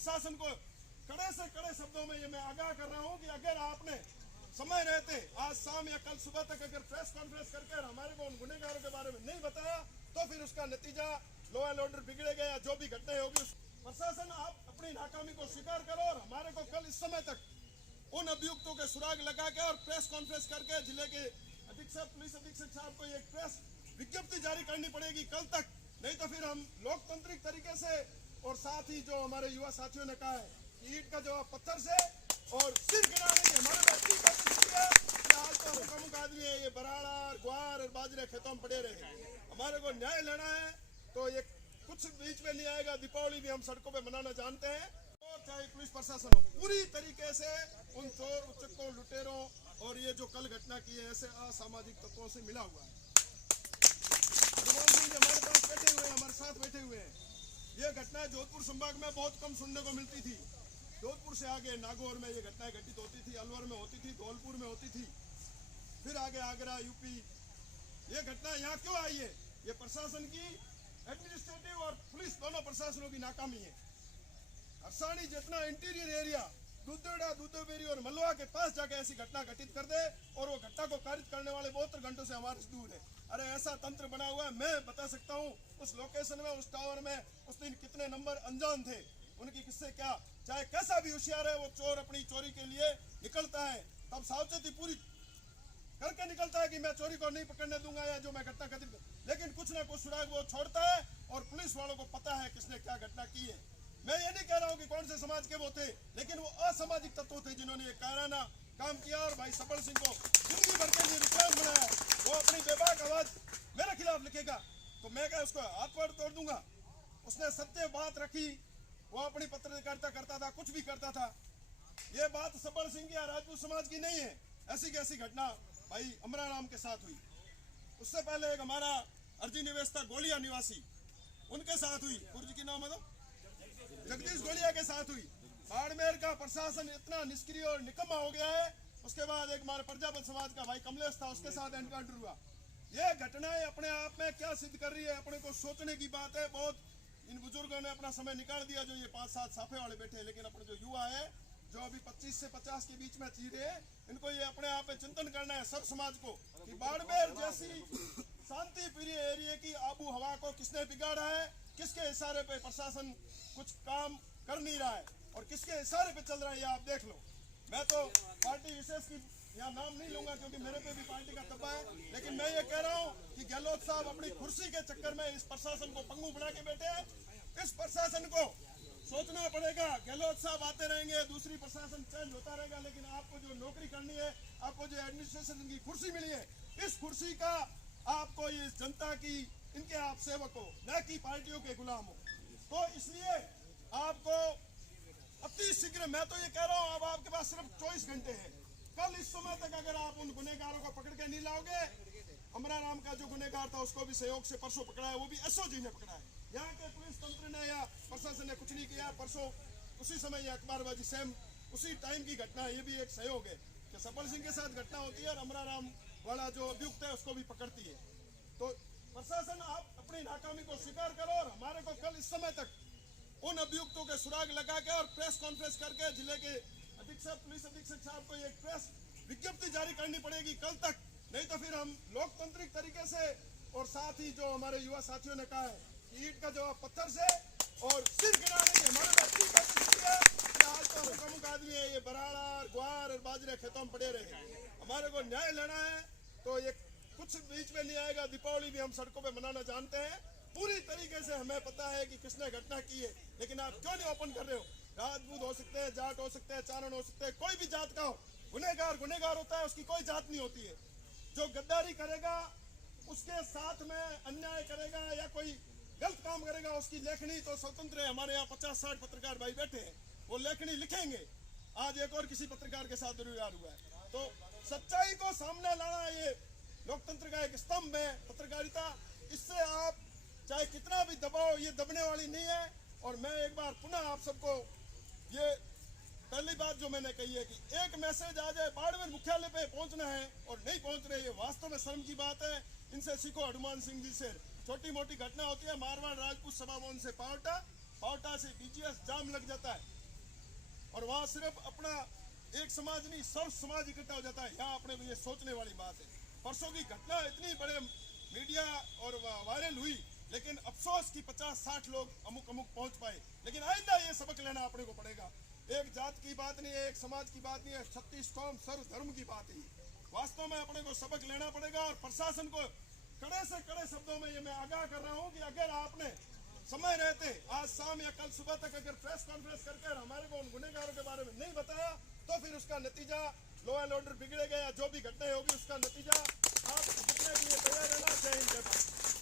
प्रशासन को कड़े से कड़े शब्दों में ये मैं आगाह कर रहा हूँ कि अगर आपने समय रहते आज शाम या कल सुबह तक अगर प्रेस कॉन्फ्रेंस करके हमारे को उन गुनहगारों के बारे में नहीं बताया तो फिर उसका नतीजा लॉ एंड ऑर्डर बिगड़ेगा या जो भी घटनाएं होगी। प्रशासन आप अपनी नाकामी को स्वीकार करो और हमारे को कल इस समय तक उन अभियुक्तों के सुराग लगा के और प्रेस कॉन्फ्रेंस करके जिले के अधीक्षक पुलिस अधीक्षक साहब को एक प्रेस विज्ञप्ति जारी करनी पड़ेगी कल तक, नहीं तो फिर हम लोकतांत्रिक तरीके से और साथ ही जो हमारे युवा साथियों ने कहा है कि ईंट का जवाब पत्थर से और सिर गिराने की हमारे में इतनी कोशिश है कि आज तो प्रमुख आदमी है ये बराड़ा और ग्वार और बाजरे खेतों में पड़े रहे। हमारे को न्याय लेना है तो ये कुछ बीच में नहीं आएगा। दीपावली भी हम सड़कों पे मनाना जानते हैं और चाहे पुलिस प्रशासन हो पूरी तरीके से उन चोर उचक्कों लुटेरों और ये जो कल घटना की है ऐसे असामाजिक तत्वों से मिला हुआ है। हनुमान सिंह जी हमारे पास बैठे हुए हैं, हमारे साथ बैठे हुए हैं। ये घटना जोधपुर संभाग में बहुत कम सुनने को मिलती थी। जोधपुर से आगे नागौर में ये घटनाएं घटित होती थी, अलवर में होती थी, धौलपुर में होती थी, फिर आगे आगरा यूपी। ये घटना यहाँ क्यों आई है? ये प्रशासन की एडमिनिस्ट्रेटिव और पुलिस दोनों प्रशासनों की नाकामी है। हरसाणी जितना इंटीरियर एरिया दुधेड़ा दुधेबेरी और मलवा के पास जाके ऐसी घटना घटित कर दे और वो घटना को कारित करने वाले 72 घंटों से हमारे से दूर है। अरे ऐसा तंत्र बना हुआ है, मैं बता सकता हूँ उस लोकेशन में उस टावर में उस दिन कितने नंबर अनजान थे, उनकी किससे क्या, चाहे कैसा भी होशियार है वो चोर अपनी चोरी के लिए निकलता है तब सावचेती पूरी करके निकलता है कि मैं चोरी को नहीं पकड़ने दूंगा या जो मैं घटना घटित, लेकिन कुछ ना कुछ सुराग वो छोड़ता है और पुलिस वालों को पता है किसने क्या घटना की है। मैं ये नहीं कह रहा हूँ कि कौन से समाज के वो थे, लेकिन वो असामाजिक तत्व थे जिन्होंने ये कायराना काम किया और भाई सबल सिंह को जिंदगी भर के लिए विश्वास बनाया। वो अपनी बेबाक आवाज मेरे खिलाफ लिखेगा तो मैं क्या उसको हाथ पैर तोड़ दूंगा। उसने सत्य बात रखी, वो अपनी पत्रकारिता करता था, कुछ भी करता था। ये बात सबल सिंह या राजपूत समाज की नहीं है। ऐसी कैसी घटना भाई अमरा राम के साथ हुई, उससे पहले एक हमारा अर्जी निवेश था गोलिया निवासी, उनके साथ हुई, गुरु की नाम है तो जगदीश गोलिया के साथ हुई। बाड़मेर का प्रशासन इतना निष्क्रिय और निकम्मा हो गया है। उसके बाद एक हमारे प्रजापत समाज का भाई कमलेश था, उसके साथ एनकाउंटर हुआ। ये घटनाएं अपने आप में क्या सिद्ध कर रही है? अपने को सोचने की बात है। बहुत इन बुजुर्गों ने अपना समय निकाल दिया जो ये 5-7 साफे वाले बैठे, लेकिन अपने जो युवा है जो अभी 25 से 50 के बीच में जी रहे हैं, इनको ये अपने आप में चिंतन करना है सब समाज को कि बाड़मेर जैसी शांति प्रिय एरिया की आबू हवा को किसने बिगाड़ा है, किसके इशारे पे प्रशासन कुछ काम कर नहीं रहा है और किसके इशारे पे चल रहा है, ये आप देख लो। मैं तो पार्टी विशेष की यहाँ नाम नहीं लूंगा क्योंकि मेरे पे भी पार्टी का दबाव है, लेकिन मैं ये कह रहा हूँ कि गहलोत साहब अपनी कुर्सी के चक्कर में इस प्रशासन को पंगु बना के बैठे हैं। इस प्रशासन को सोचना पड़ेगा। गहलोत साहब आते रहेंगे, दूसरी प्रशासन चेंज होता रहेगा, लेकिन आपको जो नौकरी करनी है, आपको जो एडमिनिस्ट्रेशन की कुर्सी मिली है, इस कुर्सी का आपको इस जनता की इनके आप सेवक हो, न कि पार्टियों के गुलाम हो। तो इसलिए आपको अति शीघ्र, मैं तो ये कह रहा हूँ अब आपके पास सिर्फ 24 घंटे हैं। कल इस समय तक अगर आप उन गुनहगारों को पकड़ के नहीं लाओगे, अमरा राम का जो गुनहगार था उसको भी सहयोग से परसों पकड़ा है, वो भी एसओजी ने पकड़ा है। यहाँ के पुलिस तंत्र ने या प्रशासन ने कुछ नहीं किया। परसों उसी समय ये अखबारबाजी सेम उसी टाइम की घटना है, ये भी एक सहयोग है कि सबल सिंह के साथ घटना होती है और अमरा राम वाला जो अभियुक्त है उसको भी पकड़ती है। तो प्रशासन आप अपनी नाकामी को स्वीकार करो और हमारे को कल इस समय तक उन अभियुक्तों के सुराग लगा के और प्रेस कॉन्फ्रेंस करके जिले के अधीक्षक पुलिस अधीक्षक साहब को एक प्रेस विज्ञप्ति जारी करनी पड़ेगी कल तक, नहीं तो फिर हम लोकतांत्रिक तरीके से और साथ ही जो हमारे युवा साथियों ने कहा है कि ईंट का जवाब पत्थर से और सिर गिराने की हमारे में इतनी कोशिश है कि आज तो प्रमुख आदमी है ये बराड़ा और ग्वार और बाजरे खेतों में पड़े रहे। हमारे को न्याय लेना है तो ये कुछ बीच में नहीं आएगा। दीपावली भी हम सड़कों पे मनाना जानते हैं। पूरी तरीके से हमें पता है कि किसने घटना की है, लेकिन आप क्यों नहीं ओपन कर रहे हो? राजपूत हो सकते हैं, जाट हो सकते हैं, चारण हो सकते हैं, कोई भी जात का हो, गुनहगार होता है, उसकी कोई जात नहीं होती है। जो गद्दारी करेगा, उसके साथ में अन्याय करेगा या कोई गलत काम करेगा, उसकी लेखनी तो स्वतंत्र है। हमारे यहाँ 50-60 पत्रकार भाई बैठे हैं, वो लेखनी लिखेंगे। आज एक और किसी पत्रकार के साथ दुर्व्यवहार हुआ है, तो सच्चाई को सामने लाना ये लोकतंत्र का एक स्तंभ है पत्रकारिता। इससे आप चाहे कितना भी दबाओ, ये दबने वाली नहीं है। और मैं एक बार पुनः आप सबको ये पहली बात जो मैंने कही है कि एक मैसेज आ जाए, बाड़मेर मुख्यालय पे पहुंचना है और नहीं पहुंच रहे, ये वास्तव में शर्म की बात है। इनसे सीखो, हनुमान सिंह जी से। छोटी मोटी घटना होती है, मारवाड़ राजपूत सभा भवन से पावटा पावटा से डीजीएस जाम लग जाता है और वहां सिर्फ अपना एक समाज नहीं सर्व समाज इकट्ठा हो जाता है। यहाँ अपने को ये सोचने वाली बात है। परसों की घटना इतनी बड़े मीडिया और वायरल हुई, लेकिन अफसोस कि 50-60 लोग अमुक पहुंच पाए। लेकिन आइंदा ये सबक लेना अपने को पड़ेगा। एक जात की बात नहीं है, एक समाज की बात नहीं है, 36 कौम सर्व धर्म की बात है। वास्तव में अपने को सबक लेना पड़ेगा और प्रशासन को कड़े से कड़े शब्दों में ये मैं आगाह कर रहा हूँ कि अगर आपने समय रहते आज शाम या कल सुबह तक अगर प्रेस कॉन्फ्रेंस करके हमारे को उन गुनहगारों के बारे में नहीं बताया, तो फिर उसका नतीजा लॉ एंड ऑर्डर बिगड़ेगा या जो भी घटनाएं होगी उसका नतीजा आप जितने के लिए तैयार रहना। जय हिंद, जय भारत।